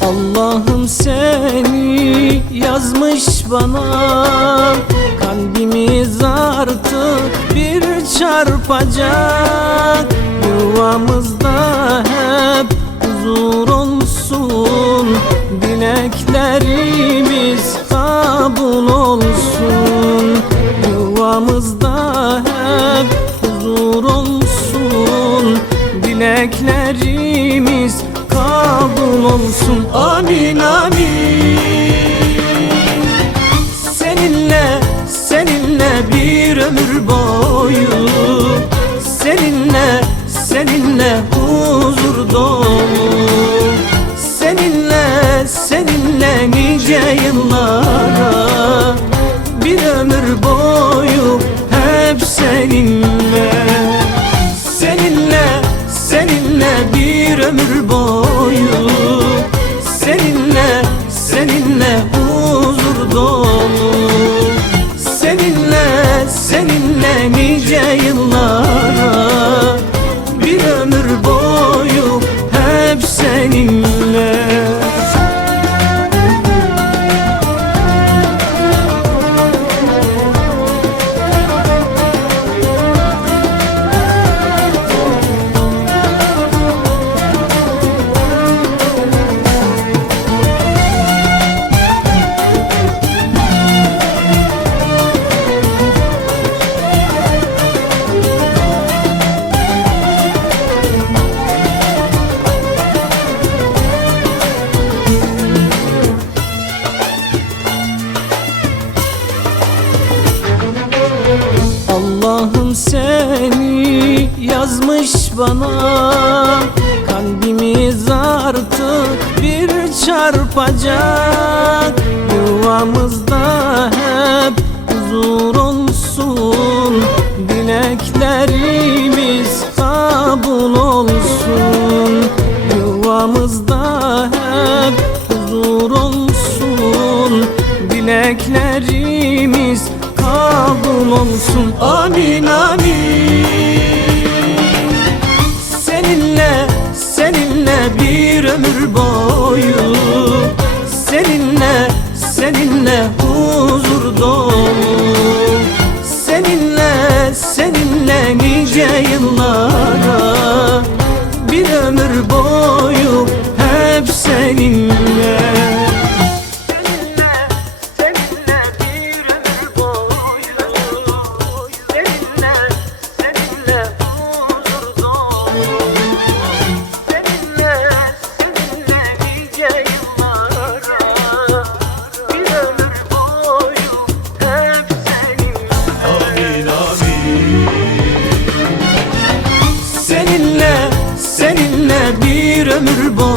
Allah'ım seni yazmış bana. Kalbimiz artık bir çarpacak. Yuvamızda hep huzur olsun. Dileklerimiz kabul olsun. Yuvamızda hep huzur olsun. Dileklerimiz kabul olsun. Amin amin seninle huzur dolu Seninle, seninle nice yıllara. Bir ömür boyu hep seninle Seninle, seninle bir ömür boyu. Seninle, seninle huzur dolu seni yazmış bana. Kalbimiz artık bir çarpacak. Yuvamızda hep huzur olsun. Dileklerimiz kabul olsun. Yuvamızda hep huzur olsun. Dileklerimiz kabul olsun Amin amin. Seninle, seninle bir ömür boyu Seninle, seninle huzur dolu. Seninle, seninle nice yıllara Bir ömür boyu hep seninle ömür boyu